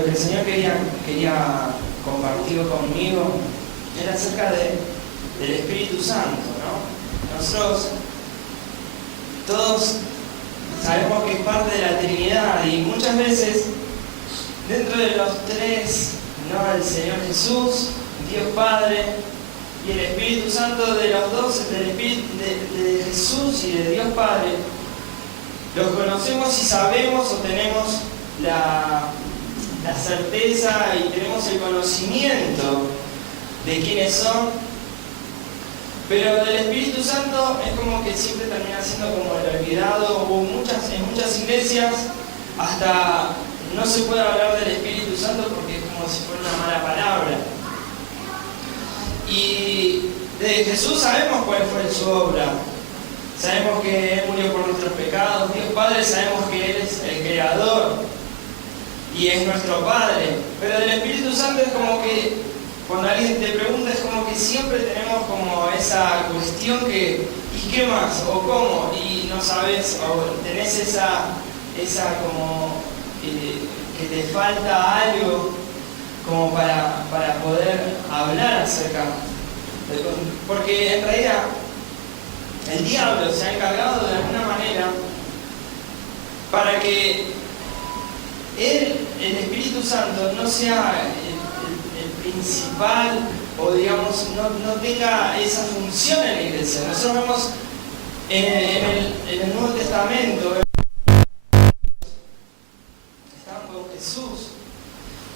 lo que el Señor quería compartir conmigo era acerca del Espíritu Santo, ¿no? Nosotros todos sabemos que es parte de la Trinidad y muchas veces dentro de los tres, ¿no? El Señor Jesús, Dios Padre y el Espíritu Santo, de los dos, del Espíritu de Jesús y de Dios Padre, los conocemos y sabemos o tenemos la certeza y tenemos el conocimiento de quiénes son, pero del Espíritu Santo es como que siempre termina siendo como el olvidado, o en muchas iglesias hasta no se puede hablar del Espíritu Santo porque es como si fuera una mala palabra. Y de Jesús sabemos cuál fue su obra, sabemos que Él murió por nuestros pecados, Dios Padre sabemos que Él es el Creador y es nuestro Padre, pero del Espíritu Santo es como que cuando alguien te pregunta es como que siempre tenemos como esa cuestión que ¿y qué más? ¿O cómo? Y no sabes, o tenés esa como que te falta algo como para poder hablar acerca de, porque en realidad el diablo se ha encargado de alguna manera para que el Espíritu Santo no sea el principal, o digamos, no tenga esa función en la iglesia. Nosotros vemos en el Nuevo Testamento, estaban con Jesús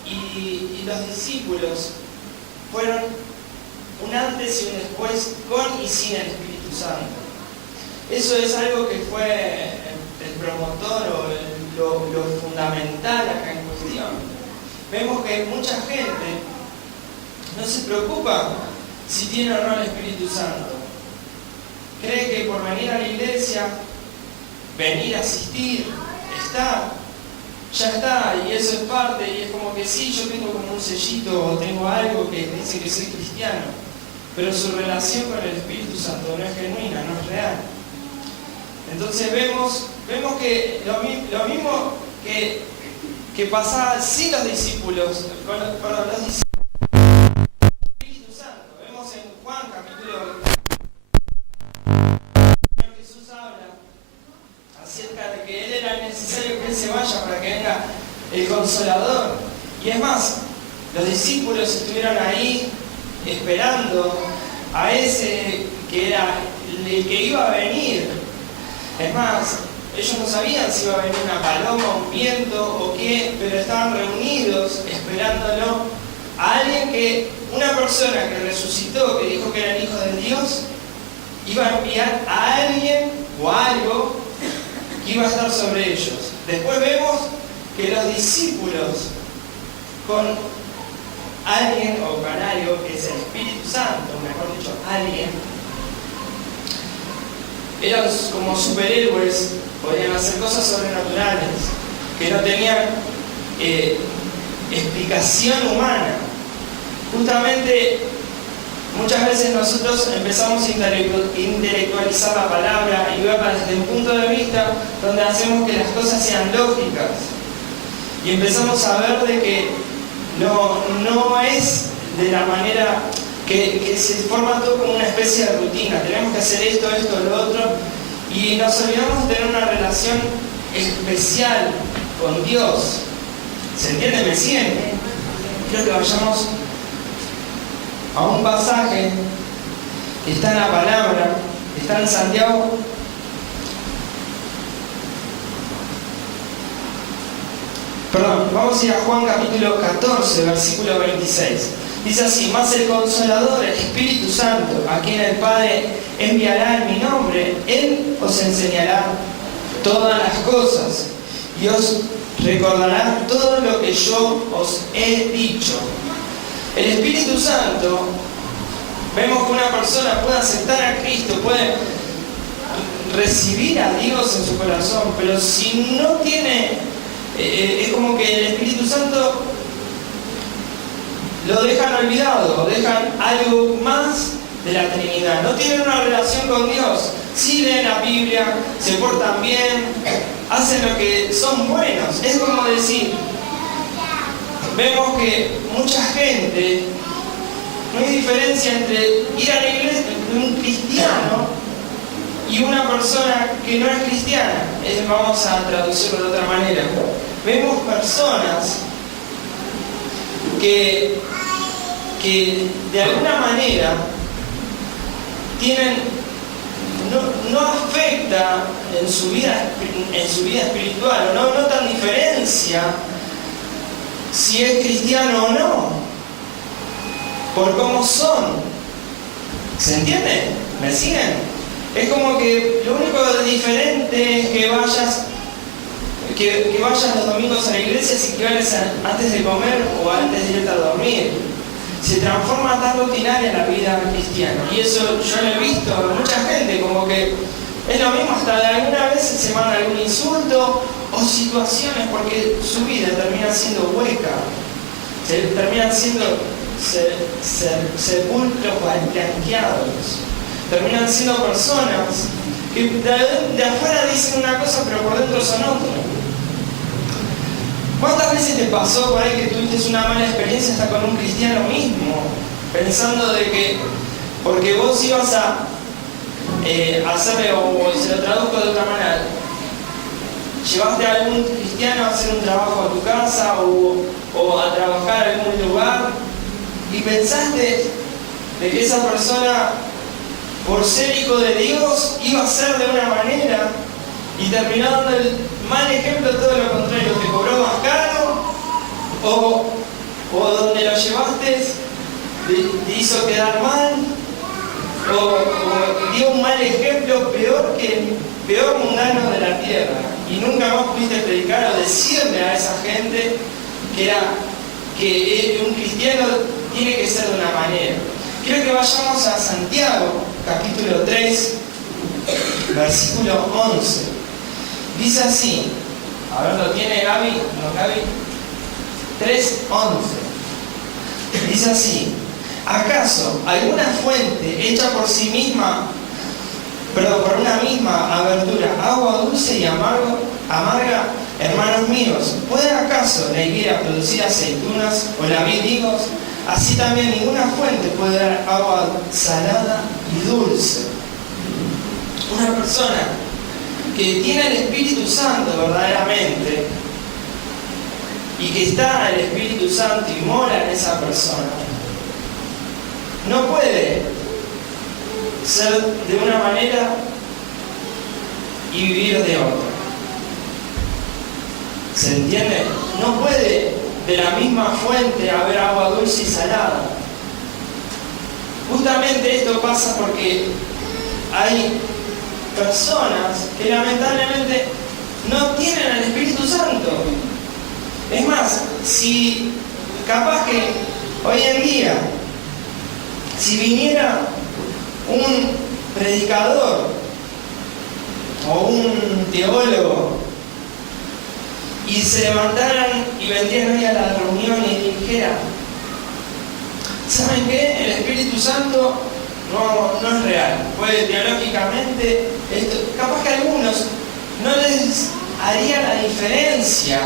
y los discípulos fueron un antes y un después con y sin el Espíritu Santo. Eso es algo que fue el promotor o lo fundamental acá en cuestión. Vemos que mucha gente no se preocupa si tiene o no el Espíritu Santo. Cree que por venir a la iglesia, venir a asistir, ya está, y eso es parte, y es como que sí, yo tengo como un sellito o tengo algo que dice que soy cristiano, pero su relación con el Espíritu Santo no es genuina, no es real. Entonces vemos que lo mismo que pasaba sin los discípulos, con los discípulos, el Espíritu Santo. Vemos en Juan capítulo, Jesús habla acerca de que Él era necesario que Él se vaya para que venga el Consolador. Y es más, los discípulos estuvieron ahí esperando a ese que era el que iba a venir. Es más, ellos no sabían si iba a venir una paloma, un viento o qué, pero estaban reunidos esperándolo a alguien una persona que resucitó, que dijo que era el Hijo de Dios, iba a enviar a alguien o a algo que iba a estar sobre ellos. Después vemos que los discípulos con alguien o con algo que es el Espíritu Santo, mejor dicho, alguien, eran como superhéroes, podían hacer cosas sobrenaturales, que no tenían explicación humana. Justamente, muchas veces nosotros empezamos a intelectualizar la palabra y verla desde un punto de vista donde hacemos que las cosas sean lógicas. Y empezamos a ver de que no es de la manera que se forma todo como una especie de rutina. Tenemos que hacer esto, lo otro, y nos olvidamos de tener una relación especial con Dios. ¿Se entiende? ¿Me siguen? Quiero que vayamos a un pasaje que está en la palabra, está en Santiago. Perdón, vamos a ir a Juan capítulo 14, versículo 26. Dice así: mas el Consolador, el Espíritu Santo, a quien el Padre enviará en mi nombre, Él os enseñará todas las cosas y os recordará todo lo que yo os he dicho. El Espíritu Santo, vemos que una persona puede aceptar a Cristo, puede recibir a Dios en su corazón, pero si no tiene, es como que el Espíritu Santo lo dejan olvidado, dejan algo más de la Trinidad. No tienen una relación con Dios. Sí leen la Biblia, se portan bien, hacen lo que son buenos. Es como decir, vemos que mucha gente, no hay diferencia entre ir a la iglesia de un cristiano y una persona que no es cristiana. Vamos a traducirlo de otra manera. Vemos personas que de alguna manera no afecta en su vida espiritual, o no notan diferencia si es cristiano o no, por cómo son. ¿Se entiende? ¿Me siguen? Es como que lo único diferente es que vayas los domingos a la iglesia si quieres antes de comer o antes de irte a dormir. Se transforma tan rutinaria la vida cristiana. Y eso yo lo he visto en mucha gente, como que es lo mismo, hasta de alguna vez se manda algún insulto o situaciones, porque su vida termina siendo hueca. Terminan siendo sepulcros blanqueados. Terminan siendo personas que de afuera dicen una cosa, pero por dentro son otra. ¿Cuántas veces te pasó por ahí que tuviste una mala experiencia hasta con un cristiano mismo? Pensando de que, porque vos ibas a hacerle, o se lo traduzco de otra manera, llevaste a algún cristiano a hacer un trabajo a tu casa o a trabajar en algún lugar y pensaste de que esa persona, por ser hijo de Dios, iba a ser de una manera y terminó dando el mal ejemplo, todo lo contrario, te cobró más caro o donde lo llevaste te hizo quedar mal o dio un mal ejemplo peor mundano de la tierra y nunca más pudiste predicar o decirle a esa gente que un cristiano tiene que ser de una manera. Quiero que vayamos a Santiago, capítulo 3, versículo 11. Dice así, a ver, ¿lo tiene Gaby? ¿No, Gaby? 3:11. Dice así: ¿acaso alguna fuente hecha por sí misma, pero por una misma abertura, agua dulce y amarga, hermanos míos, puede acaso la higuera producir aceitunas o la vid higos? Así también ninguna fuente puede dar agua salada y dulce. Una persona que tiene el Espíritu Santo verdaderamente y que está el Espíritu Santo y mora en esa persona, no puede ser de una manera y vivir de otra. ¿Se entiende? No puede de la misma fuente haber agua dulce y salada. Justamente esto pasa porque hay personas que lamentablemente no tienen al Espíritu Santo. Es más, si capaz que hoy en día, si viniera un predicador o un teólogo y se levantaran y vendrían hoy a la reunión y dijera: ¿saben qué? El Espíritu Santo no es real. Puede teológicamente, capaz que a algunos no les haría la diferencia,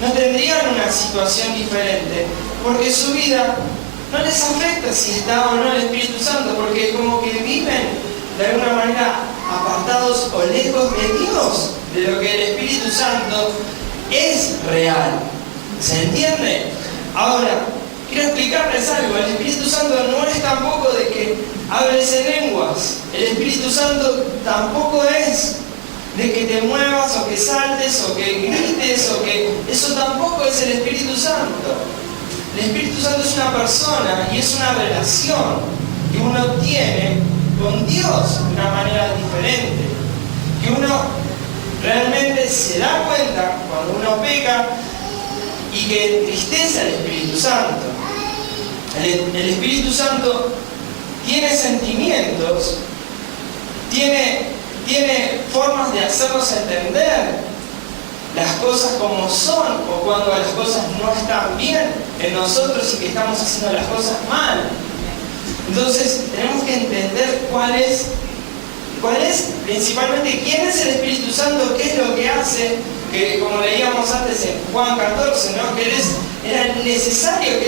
no tendrían una situación diferente, porque su vida no les afecta si está o no el Espíritu Santo, porque como que viven de alguna manera apartados o lejos de Dios, de lo que el Espíritu Santo es real. ¿Se entiende? Ahora, quiero explicarles algo. El Espíritu Santo no es tampoco de que hables en lenguas. El Espíritu Santo tampoco es de que te muevas o que saltes o que grites o que... Eso tampoco es el Espíritu Santo. El Espíritu Santo es una persona y es una relación que uno tiene con Dios de una manera diferente. Que uno realmente se da cuenta cuando uno peca y que entristece al Espíritu Santo. El Espíritu Santo tiene sentimientos, tiene formas de hacernos entender las cosas como son o cuando las cosas no están bien en nosotros y que estamos haciendo las cosas mal. Entonces tenemos que entender cuál es principalmente quién es el Espíritu Santo, qué es lo que hace, que como leíamos antes en Juan 14, ¿no? Que Él era el necesario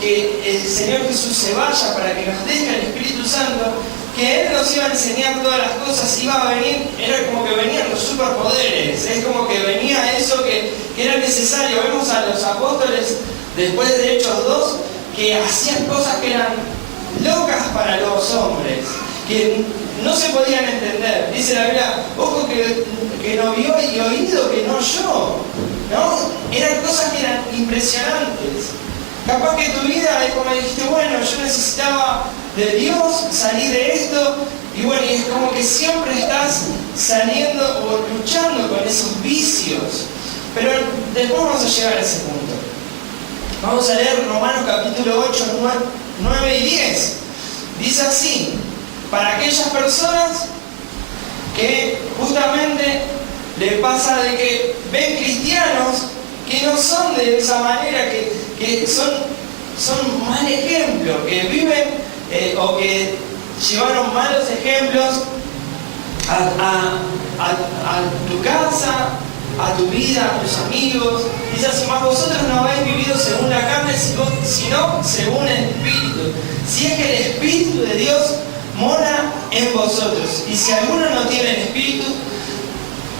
que el Señor Jesús se vaya para que nos deje el Espíritu Santo, que Él nos iba a enseñar todas las cosas, iba a venir, era como que venían los superpoderes, es como que venía eso que era necesario. Vemos a los apóstoles, después de Hechos 2, que hacían cosas que eran locas para los hombres, que no se podían entender. Dice la Biblia, ojo que no vio y oído que no oyó, ¿no? Eran cosas que eran impresionantes. Capaz que tu vida es como dijiste, bueno, yo necesitaba de Dios salir de esto, y bueno, y es como que siempre estás saliendo o luchando con esos vicios. Pero después vamos a llegar a ese punto. Vamos a leer Romanos capítulo 8, 9 y 10. Dice así: para aquellas personas que justamente le pasa de que ven cristianos que no son de esa manera, que son mal ejemplo, que viven o que llevaron malos ejemplos a tu casa, a tu vida, a tus amigos. Dice así: más vosotros no habéis vivido según la carne, sino según el Espíritu, si es que el Espíritu de Dios mora en vosotros. Y si alguno no tiene el Espíritu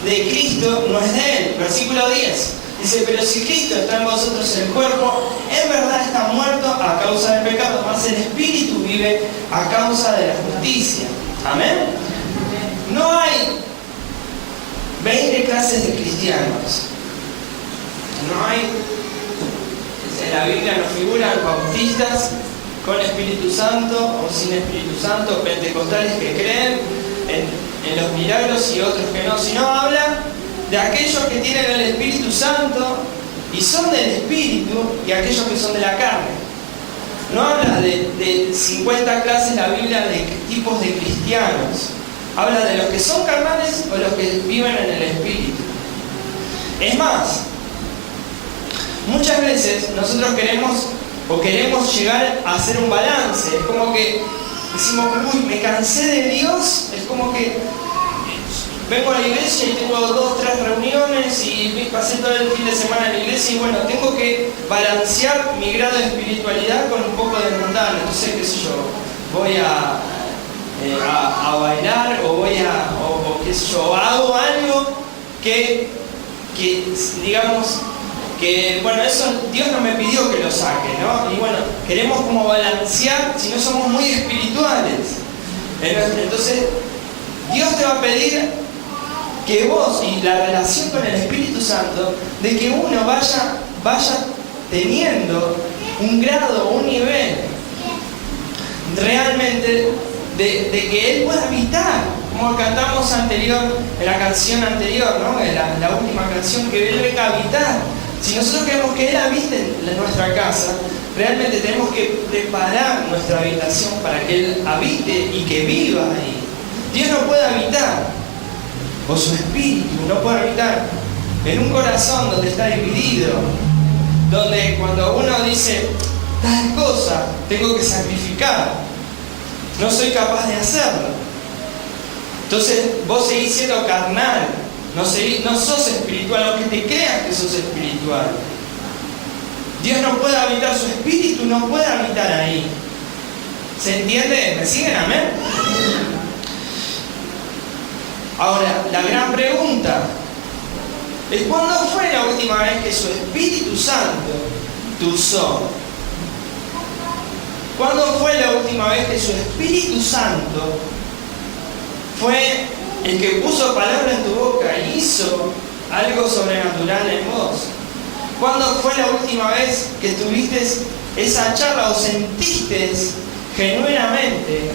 de Cristo, no es de él. Versículo 10. Dice: pero si Cristo está en vosotros, el cuerpo en verdad está muerto a causa del pecado, mas el Espíritu vive a causa de la justicia. Amén. No hay 20 clases de cristianos. No hay, en la Biblia nos figuran bautistas con Espíritu Santo o sin Espíritu Santo, pentecostales que creen en los milagros y otros que no, sino habla de aquellos que tienen el Espíritu Santo y son del Espíritu, y aquellos que son de la carne. No habla de 50 clases la Biblia de tipos de cristianos. Habla de los que son carnales o los que viven en el Espíritu. Es más, muchas veces nosotros queremos llegar a hacer un balance. Es como que decimos, uy, me cansé de Dios. Es como que vengo a la iglesia y tengo 2 o 3 reuniones y pasé todo el fin de semana en la iglesia y bueno, tengo que balancear mi grado de espiritualidad con un poco de mundano. Entonces, qué sé yo, voy a bailar o qué sé yo, hago algo que digamos que, bueno, eso Dios no me pidió que lo saque, ¿no? Y bueno, queremos como balancear si no somos muy espirituales. Entonces, Dios te va a pedir que vos, y la relación con el Espíritu Santo, de que uno vaya teniendo un grado, un nivel realmente de que Él pueda habitar, como cantamos en la canción anterior, ¿no? En la última canción, que Él venga a habitar. Si nosotros queremos que Él habite en nuestra casa, realmente tenemos que preparar nuestra habitación para que Él habite y que viva ahí. Dios no puede habitar, o su Espíritu no puede habitar en un corazón donde está dividido, donde cuando uno dice tal cosa tengo que sacrificar, no soy capaz de hacerlo. Entonces vos seguís siendo carnal, no sos espiritual, aunque te creas que sos espiritual. Dios no puede habitar, su Espíritu no puede habitar ahí. ¿Se entiende? ¿Me siguen? Amén. Ahora, la gran pregunta es: ¿cuándo fue la última vez que su Espíritu Santo te usó? ¿Cuándo fue la última vez que su Espíritu Santo fue el que puso palabra en tu boca y hizo algo sobrenatural en vos? ¿Cuándo fue la última vez que tuviste esa charla o sentiste genuinamente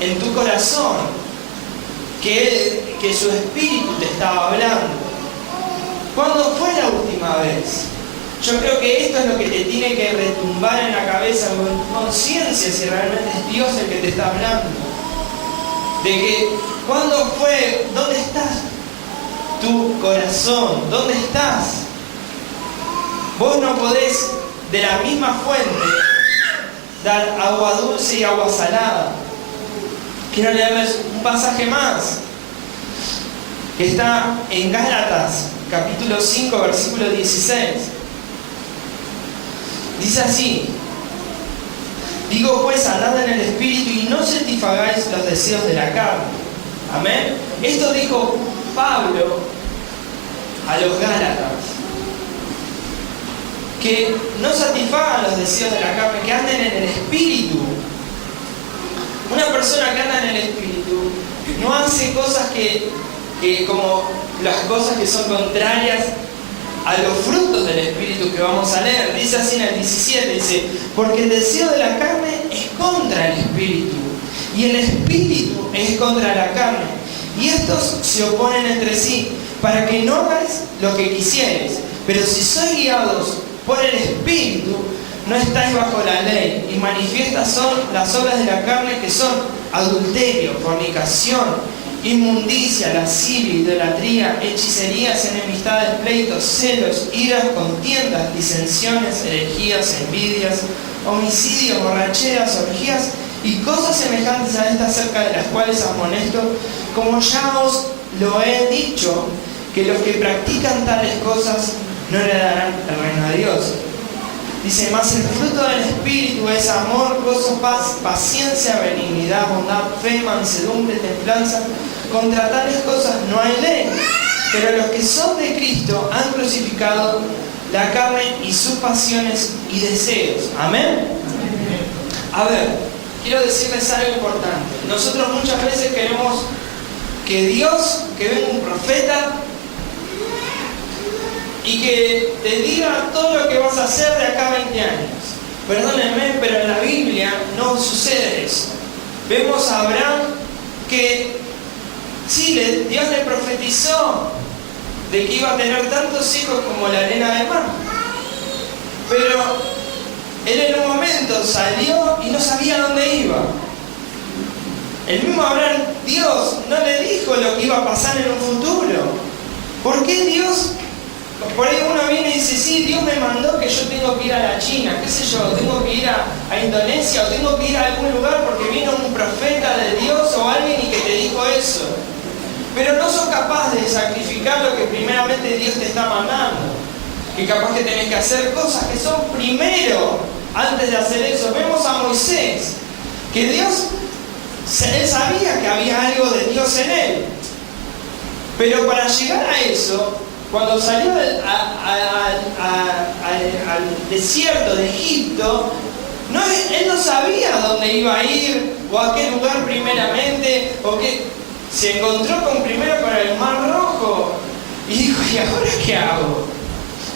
en tu corazón que su Espíritu te estaba hablando? ¿Cuándo fue la última vez? Yo creo que esto es lo que te tiene que retumbar en la cabeza o en tu conciencia, si realmente es Dios el que te está hablando. De que, ¿cuándo fue? ¿Dónde estás? Tu corazón, ¿dónde estás? Vos no podés de la misma fuente dar agua dulce y agua salada. Quiero leerles un pasaje más, que está en Gálatas, capítulo 5, versículo 16. Dice así: digo pues, andad en el Espíritu y no satisfagáis los deseos de la carne. Amén. Esto dijo Pablo a los Gálatas, que no satisfagan los deseos de la carne, que anden en el Espíritu. Una persona que anda en el Espíritu no hace cosas que como las cosas que son contrarias a los frutos del Espíritu que vamos a leer. Dice así en el 17, dice: porque el deseo de la carne es contra el Espíritu, y el Espíritu es contra la carne, y estos se oponen entre sí, para que no hagáis lo que quisierais. Pero si sois guiados por el Espíritu, no estáis bajo la ley. Y manifiestas son las obras de la carne, que son adulterio, fornicación, inmundicia, lascivia, idolatría, hechicerías, enemistades, pleitos, celos, iras, contiendas, disensiones, herejías, envidias, homicidios, borracheras, orgías y cosas semejantes a estas, acerca de las cuales amonesto, como ya os lo he dicho, que los que practican tales cosas no heredarán el reino de Dios. Dice: mas el fruto del Espíritu es amor, gozo, paz, paciencia, benignidad, bondad, fe, mansedumbre, templanza. Contra tales cosas no hay ley. Pero los que son de Cristo han crucificado la carne y sus pasiones y deseos. ¿Amén? A ver, quiero decirles algo importante. Nosotros muchas veces queremos que Dios, que venga un profeta y que te diga todo lo que vas a hacer de acá a 20 años. Perdónenme, pero en la Biblia no sucede eso. Vemos a Abraham que sí, Dios le profetizó de que iba a tener tantos hijos como la arena del mar. Pero él en un momento salió y no sabía dónde iba. El mismo Abraham, Dios no le dijo lo que iba a pasar en un futuro. ¿Por qué Dios? Por ahí uno viene y dice: sí, Dios me mandó que yo tengo que ir a la China, qué sé yo, tengo que ir a Indonesia, o tengo que ir a algún lugar porque vino un profeta de Dios o alguien y que te dijo eso. Pero no sos capaz de sacrificar lo que primeramente Dios te está mandando. Que capaz que tenés que hacer cosas que son primero, antes de hacer eso. Vemos a Moisés, que Dios, él sabía que había algo de Dios en él. Pero para llegar a eso, cuando salió al desierto de Egipto, él no sabía dónde iba a ir, o a qué lugar primeramente, o qué. Se encontró primero con el Mar Rojo y dijo: ¿y ahora qué hago?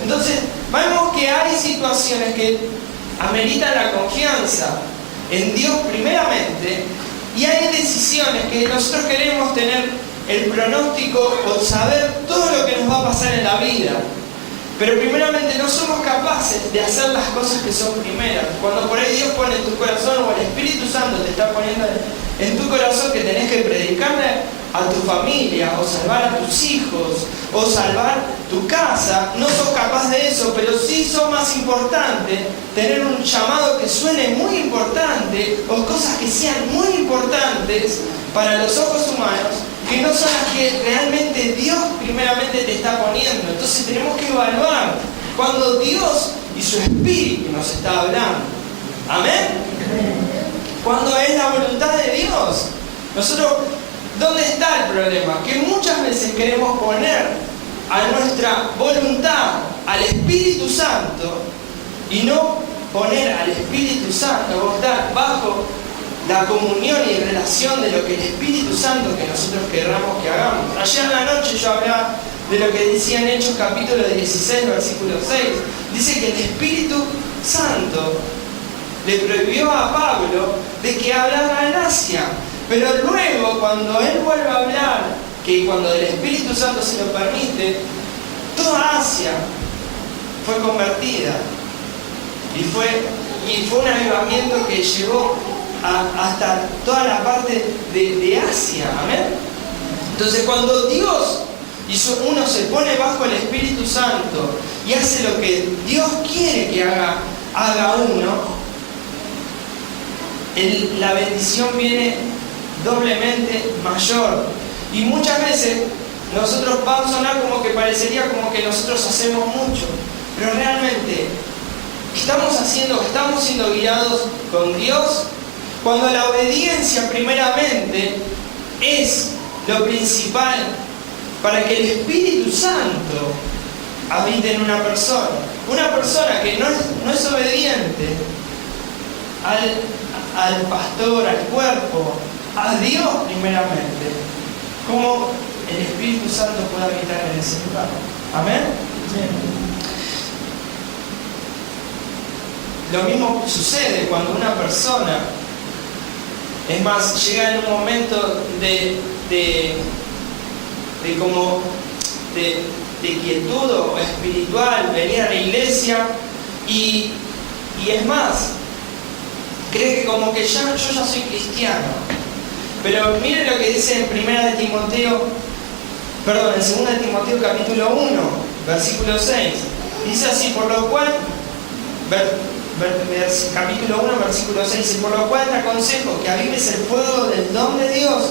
Entonces, vemos que hay situaciones que ameritan la confianza en Dios primeramente, y hay decisiones que nosotros queremos tener el pronóstico o saber todo lo que nos va a pasar en la vida. Pero primeramente no somos capaces de hacer las cosas que son primeras. Cuando por ahí Dios pone en tu corazón, o el Espíritu Santo te está poniendo en tu corazón, que tenés que predicarle a tu familia, o salvar a tus hijos, o salvar tu casa, no sos capaz de eso, pero sí sos más importante tener un llamado que suene muy importante, o cosas que sean muy importantes para los ojos humanos, que no son las que realmente Dios primeramente te está poniendo. Entonces tenemos que evaluar cuando Dios y su Espíritu nos está hablando. ¿Amén? Cuando es la voluntad de Dios. Nosotros, ¿dónde está el problema? Que muchas veces queremos poner a nuestra voluntad al Espíritu Santo y no poner al Espíritu Santo, o estar bajo la comunión y relación de lo que el Espíritu Santo que nosotros querramos que hagamos. Ayer en la noche yo hablaba de lo que decía en Hechos capítulo 16, versículo 6. Dice que el Espíritu Santo le prohibió a Pablo de que hablara en Asia. Pero luego, cuando él vuelve a hablar, que cuando el Espíritu Santo se lo permite, toda Asia fue convertida. Y fue un avivamiento que llegó hasta toda la parte de Asia. Amén. Entonces, cuando Dios uno se pone bajo el Espíritu Santo y hace lo que Dios quiere que haga uno, la bendición viene doblemente mayor. Y muchas veces nosotros vamos a sonar como que parecería como que nosotros hacemos mucho, pero realmente, estamos siendo guiados con Dios, cuando la obediencia primeramente es lo principal para que el Espíritu Santo habite en una persona. Una persona que no es obediente al pastor, al cuerpo, a Dios primeramente, ¿cómo el Espíritu Santo puede habitar en ese lugar? ¿Amén? Lo mismo sucede cuando una persona, es más, llega en un momento de quietud o espiritual, venir a la iglesia y es más, cree que como que yo ya soy cristiano. Pero miren lo que dice en 2 Timoteo capítulo 1, versículo 6. Dice así, por lo cual, capítulo 1, versículo 6, y por lo cual te aconsejo que avives el fuego del don de Dios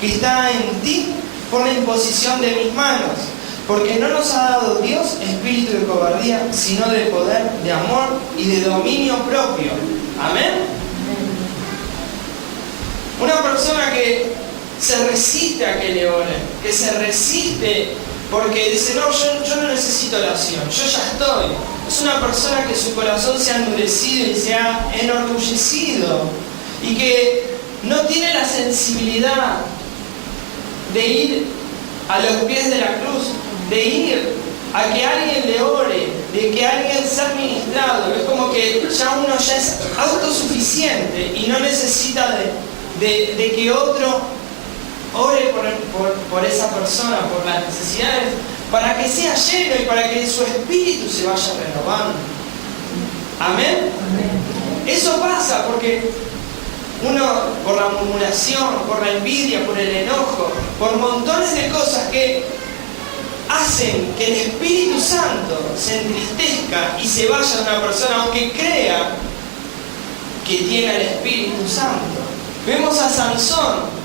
que está en ti por la imposición de mis manos. Porque no nos ha dado Dios espíritu de cobardía, sino de poder, de amor y de dominio propio. Amén. Una persona que se resiste a que le oren, que se resiste porque dice, no, yo no necesito oración, yo ya estoy. Es una persona que su corazón se ha endurecido y se ha enorgullecido y que no tiene la sensibilidad de ir a los pies de la cruz, de ir a que alguien le ore, de que alguien sea ministrado. Es como que ya uno ya es autosuficiente y no necesita de que otro ore por esa persona, por las necesidades, para que sea lleno y para que su espíritu se vaya renovando. Amén. Eso pasa porque uno, por la murmuración, por la envidia, por el enojo, por montones de cosas que hacen que el Espíritu Santo se entristezca y se vaya de una persona, aunque crea que tiene el Espíritu Santo. Vemos a Sansón,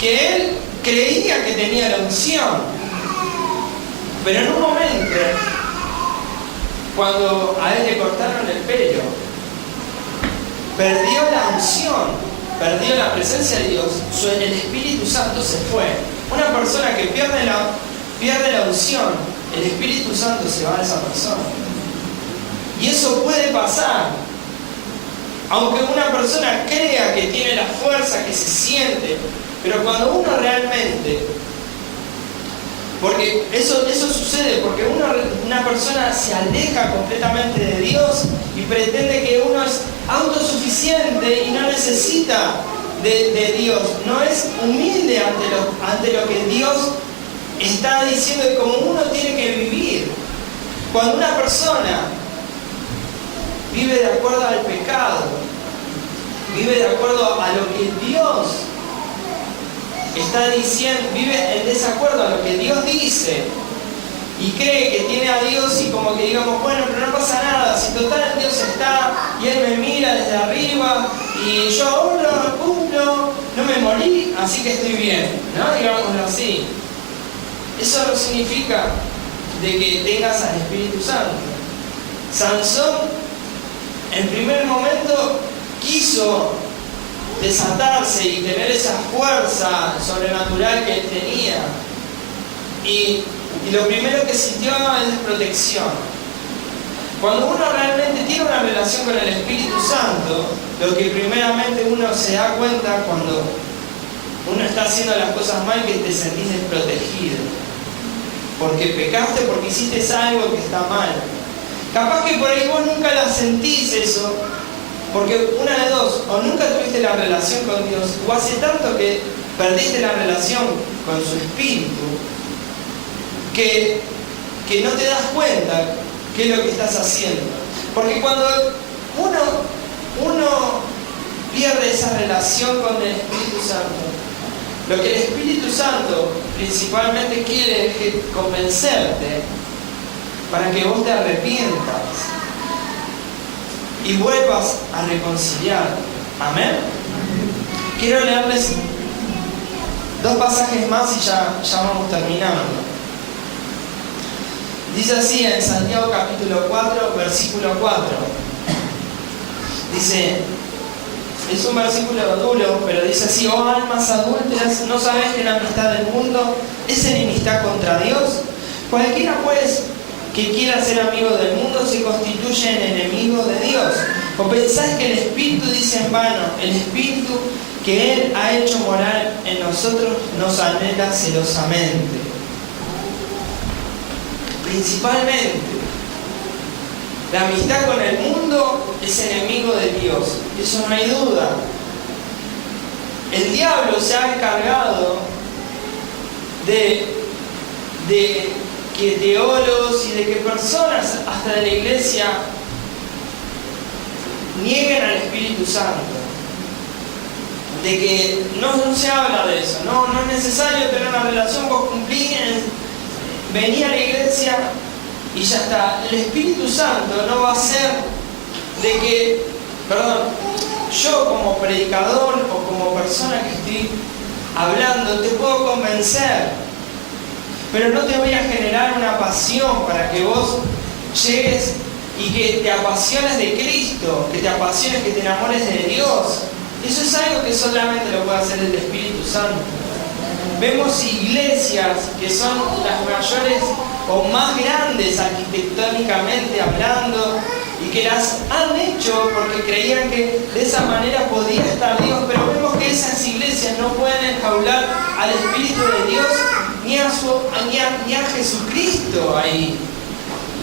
que él creía que tenía la unción, pero en un momento, cuando a él le cortaron el pelo, perdió la unción, perdió la presencia de Dios, el Espíritu Santo se fue. Una persona que pierde la unción, el Espíritu Santo se va de esa persona. Y eso puede pasar. Aunque una persona crea que tiene la fuerza, que se siente, pero cuando uno realmente, porque eso sucede, porque una persona se aleja completamente de Dios y pretende que uno es autosuficiente y no necesita de Dios, no es humilde ante lo que Dios está diciendo de cómo uno tiene que vivir. Cuando una persona vive de acuerdo al pecado, vive de acuerdo a lo que Dios está diciendo, vive en desacuerdo a lo que Dios dice y cree que tiene a Dios y como que digamos, bueno, pero no pasa nada, si total Dios está y Él me mira desde arriba y yo ahora cumplo, no me morí, así que estoy bien, ¿no? Digámoslo así. Eso no significa de que tengas al Espíritu Santo. Sansón, en primer momento, quiso desatarse y tener esa fuerza sobrenatural que él tenía. Y lo primero que sintió es desprotección. Cuando uno realmente tiene una relación con el Espíritu Santo, lo que primeramente uno se da cuenta cuando uno está haciendo las cosas mal, que te sentís desprotegido. Porque pecaste, porque hiciste algo que está mal. Capaz que por ahí vos nunca la sentís eso, porque una de dos, o nunca tuviste la relación con Dios, o hace tanto que perdiste la relación con su Espíritu, que no te das cuenta qué es lo que estás haciendo. Porque cuando uno pierde esa relación con el Espíritu Santo, lo que el Espíritu Santo principalmente quiere es convencerte para que vos te arrepientas y vuelvas a reconciliar. Amén. Quiero leerles 2 pasajes más y ya vamos terminando. Dice así en Santiago capítulo 4, versículo 4. Dice, es un versículo duro, pero dice así: oh almas adúlteras, ¿no sabéis que la amistad del mundo es enemistad contra Dios? Cualquiera pues que quiera ser amigo del mundo se constituye en enemigo de Dios. ¿O pensáis que el Espíritu dice en vano? El Espíritu que Él ha hecho morar en nosotros nos anhela celosamente. Principalmente, la amistad con el mundo es enemigo de Dios. Eso no hay duda. El diablo se ha encargado de que teólogos y de que personas hasta de la iglesia nieguen al Espíritu Santo. De que no se habla de eso. No es necesario tener una relación, vos cumplís, venís a la iglesia y ya está. El Espíritu Santo no va a ser de que, yo como predicador o como persona que estoy hablando te puedo convencer, pero no te voy a generar una pasión para que vos llegues y que te apasiones de Cristo, que te apasiones, que te enamores de Dios. Eso es algo que solamente lo puede hacer el Espíritu Santo. Vemos iglesias que son las mayores o más grandes arquitectónicamente hablando y que las han hecho porque creían que de esa manera podía estar Dios, pero vemos que esas iglesias no pueden enjaular al Espíritu de Dios ni a Jesucristo ahí,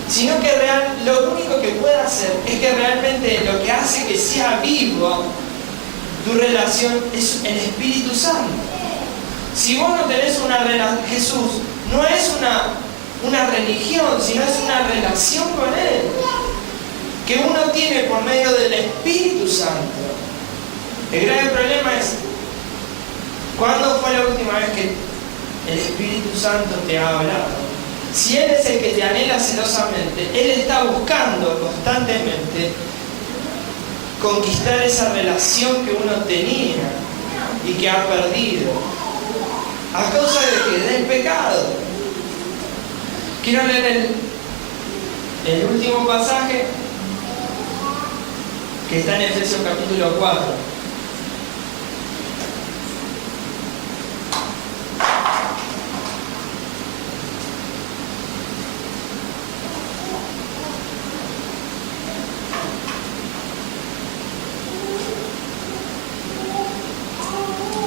sino que lo único que puede hacer es que realmente lo que hace que sea vivo tu relación es el Espíritu Santo. Si vos no tenés una relación, Jesús no es una religión, sino es una relación con Él, que uno tiene por medio del Espíritu Santo. El grave problema es, ¿cuándo fue la última vez que el Espíritu Santo te ha hablado? Si Él es el que te anhela celosamente, Él está buscando constantemente conquistar esa relación que uno tenía y que ha perdido a causa de que del pecado. Quiero leer el último pasaje que está en Efesios capítulo 4.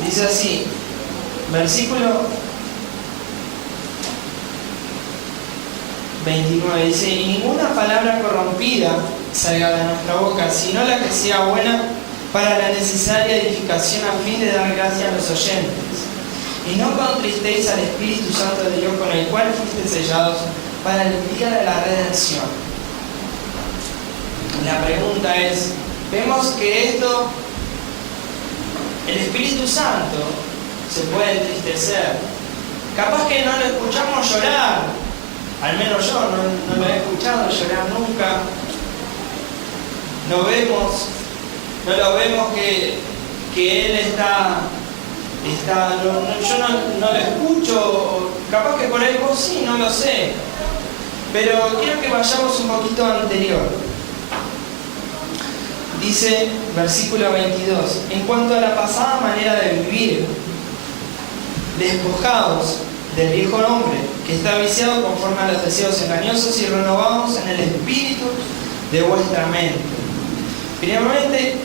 Dice así, versículo 29, dice: y ninguna palabra corrompida salga de nuestra boca, sino la que sea buena para la necesaria edificación a fin de dar gracia a los oyentes. Y no contristéis al Espíritu Santo de Dios, con el cual fuiste sellados para el día de la redención. La pregunta es, vemos que el Espíritu Santo se puede entristecer. Capaz que no lo escuchamos llorar, al menos yo no lo he escuchado llorar nunca. No lo vemos que Él yo no lo escucho, capaz que por ahí vos sí, no lo sé. Pero quiero que vayamos un poquito anterior. Dice, versículo 22, en cuanto a la pasada manera de vivir, despojados del viejo hombre, que está viciado conforme a los deseos engañosos, y renovados en el espíritu de vuestra mente. Primeramente,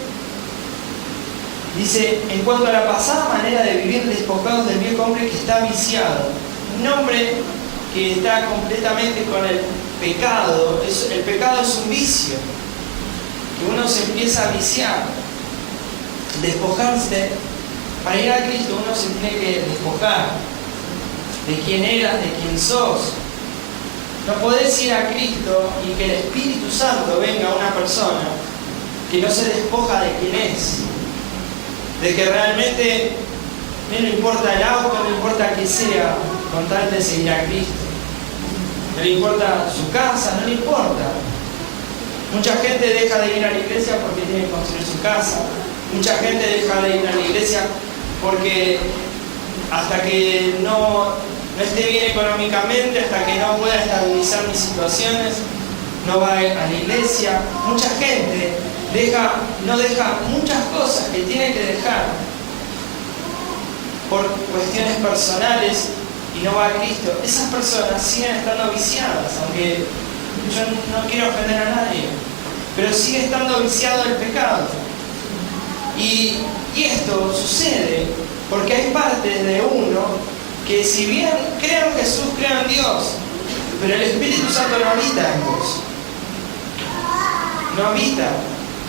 dice, en cuanto a la pasada manera de vivir, despojados del viejo hombre que está viciado. Un hombre que está completamente con el pecado. El pecado es un vicio, que uno se empieza a viciar. Despojarse, para ir a Cristo uno se tiene que despojar de quién eras, de quién sos. No podés ir a Cristo y que el Espíritu Santo venga a una persona que no se despoja de quién es, de que realmente no le importa el auto, no le importa que sea, con tal de seguir a Cristo. No le importa su casa, no le importa. Mucha gente deja de ir a la iglesia porque tiene que construir su casa. Mucha gente deja de ir a la iglesia porque hasta que no esté bien económicamente, hasta que no pueda estabilizar mis situaciones, no va a la iglesia. Mucha gente no deja muchas cosas que tiene que dejar por cuestiones personales y no va a Cristo, esas personas siguen estando viciadas, aunque yo no quiero ofender a nadie, pero sigue estando viciado el pecado. Y esto sucede porque hay partes de uno que, si bien creen en Jesús, creen en Dios, pero el Espíritu Santo no habita en vos. No habita,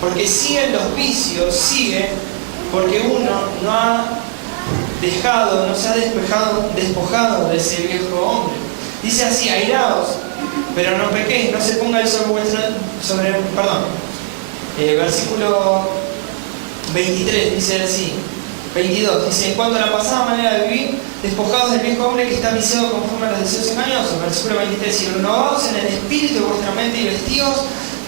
porque siguen los vicios, sigue porque uno no se ha despojado de ese viejo hombre. Dice así: airaos, pero no pequéis, no se ponga el sol versículo 23 dice así, 22, dice: en cuanto a la pasada manera de vivir, despojados del viejo hombre que está viciado conforme a los deseos engañosos. Versículo 23, y renovados en el espíritu de vuestra mente y vestidos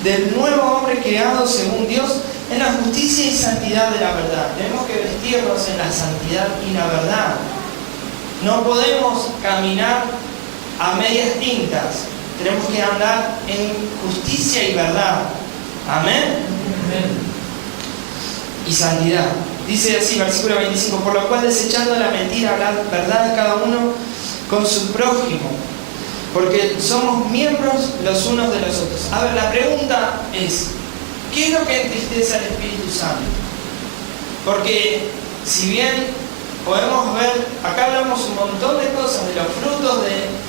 del nuevo hombre creado según Dios en la justicia y santidad de la verdad. Tenemos que vestirnos en la santidad y la verdad. No podemos caminar a medias tintas. Tenemos que andar en justicia y verdad. Amén. Amén. Y santidad. Dice así, versículo 25: por lo cual, desechando la mentira, hablad verdad cada uno con su prójimo, porque somos miembros los unos de los otros. A ver, la pregunta es: ¿qué es lo que entristece al Espíritu Santo? Porque si bien podemos ver, acá hablamos un montón de cosas, de los frutos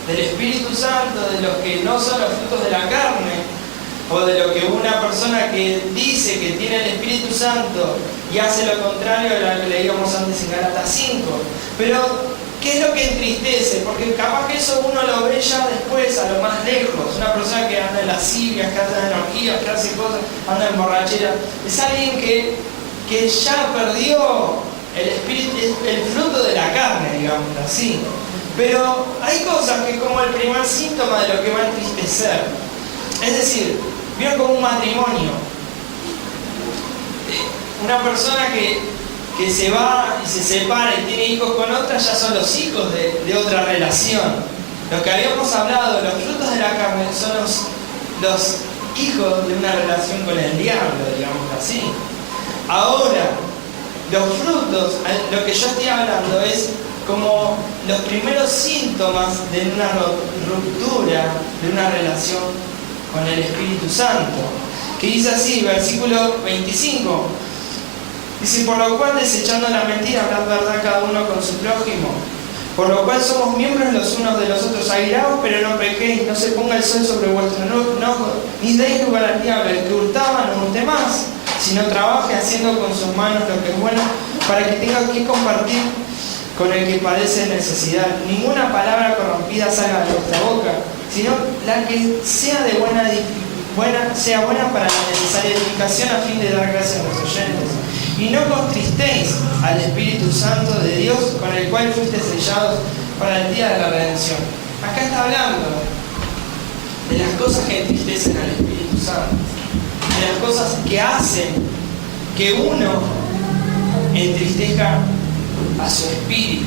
del Espíritu Santo, de los que no son los frutos de la carne, o de lo que una persona que dice que tiene el Espíritu Santo y hace lo contrario de lo que leíamos antes en Gálatas 5. Pero, ¿qué es lo que entristece? Porque capaz que eso uno lo ve ya después, a lo más lejos. Una persona que anda en lascivias, que anda en orgías, que hace cosas, anda en borrachera. Es alguien que ya perdió el espíritu, el fruto de la carne, digamos así. Pero hay cosas que, como el primer síntoma de lo que va a entristecer. Es decir, vieron como un matrimonio. Una persona que se va y se separa y tiene hijos con otra, ya son los hijos de otra relación. Lo que habíamos hablado, los frutos de la carne, son los hijos de una relación con el diablo, digamos así. Ahora, los frutos, lo que yo estoy hablando es como los primeros síntomas de una ruptura de una relación con el Espíritu Santo, que dice así, versículo 25, dice: por lo cual, desechando la mentira, hablad verdad cada uno con su prójimo, por lo cual somos miembros los unos de los otros. Airaos, pero no pequéis, no se ponga el sol sobre vuestro enojo, ni deis lugar al diablo. El que hurtaba, no hurte más, sino trabaje haciendo con sus manos lo que es bueno, para que tenga que compartir con el que padece necesidad. Ninguna palabra corrompida salga de vuestra boca, sino la que sea buena para la necesaria edificación, a fin de dar gracias a los oyentes. Y no contristéis al Espíritu Santo de Dios, con el cual fuisteis sellados para el día de la redención. Acá está hablando de las cosas que entristecen al Espíritu Santo, de las cosas que hacen que uno entristezca a su espíritu.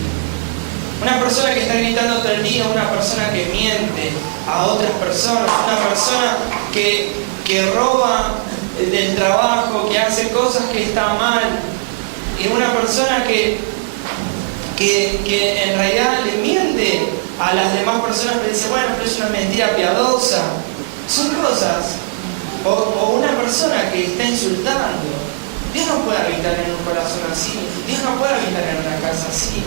Una persona que está gritando todo el día, una persona que miente a otras personas, una persona que roba del trabajo, que hace cosas que están mal, y una persona que en realidad le miente a las demás personas, pero dice: bueno, pero es una mentira piadosa. Son cosas. O una persona que está insultando. Dios no puede habitar en un corazón así. Dios no puede habitar en una casa así.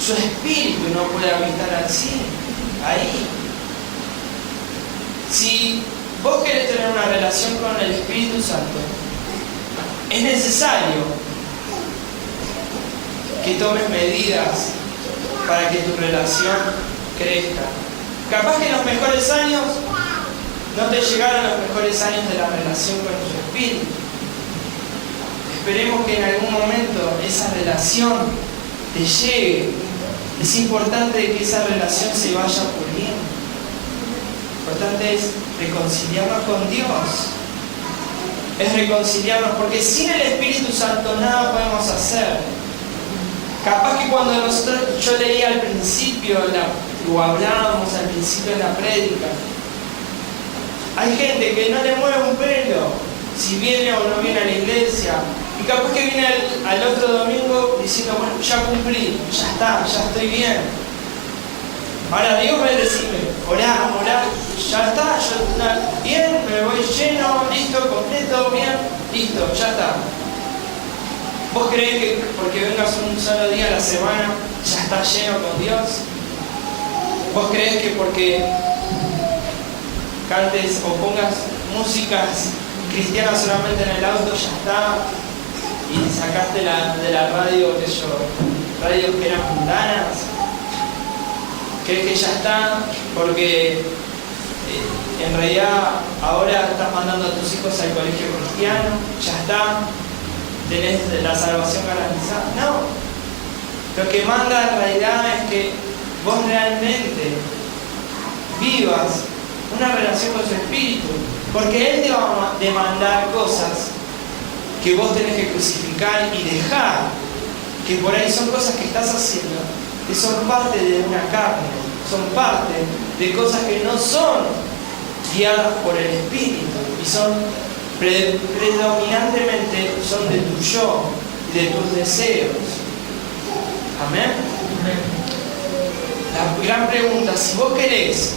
Su espíritu no puede habitar así, ahí. Si vos querés tener una relación con el Espíritu Santo, es necesario que tomes medidas para que tu relación crezca. Capaz que en los mejores años no te llegaron los mejores años de la relación con tu espíritu. Esperemos que en algún momento esa relación te llegue. Es importante que esa relación se vaya puliendo. Lo importante es reconciliarnos con Dios. Es reconciliarnos, porque sin el Espíritu Santo nada podemos hacer. Capaz que cuando yo leía al principio, o hablábamos al principio de la prédica, hay gente que no le mueve un pelo. Si si viene o no viene a la iglesia. Y capaz que viene al otro domingo diciendo, bueno, ya cumplí, ya está, ya estoy bien. Ahora Dios me decime, orá, ya está, bien, me voy lleno, listo, completo, bien, listo, ya está. ¿Vos creés que porque vengas un solo día a la semana ya estás lleno con Dios? ¿Vos creés que porque cantes o pongas músicas cristianas solamente en el auto ya está? Y sacaste de la radio, radios que eran mundanas. ¿Crees que ya está? Porque en realidad ahora estás mandando a tus hijos al colegio cristiano, ya está, tenés la salvación garantizada. No. Lo que manda en realidad es que vos realmente vivas una relación con su Espíritu, porque Él te va a demandar cosas que vos tenés que crucificar y dejar, que por ahí son cosas que estás haciendo, que son parte de una carne, son parte de cosas que no son guiadas por el Espíritu y son predominantemente son de tu yo y de tus deseos. Amén. La gran pregunta, si vos querés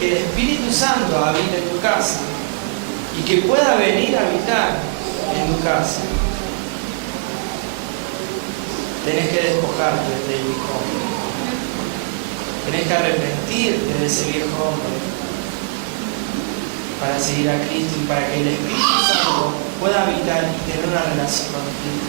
que el Espíritu Santo habite en tu casa y que pueda venir a habitar en tu casa, tenés que despojarte del viejo hombre. Tenés que arrepentirte de ese viejo hombre para seguir a Cristo y para que el Espíritu Santo pueda habitar y tener una relación contigo.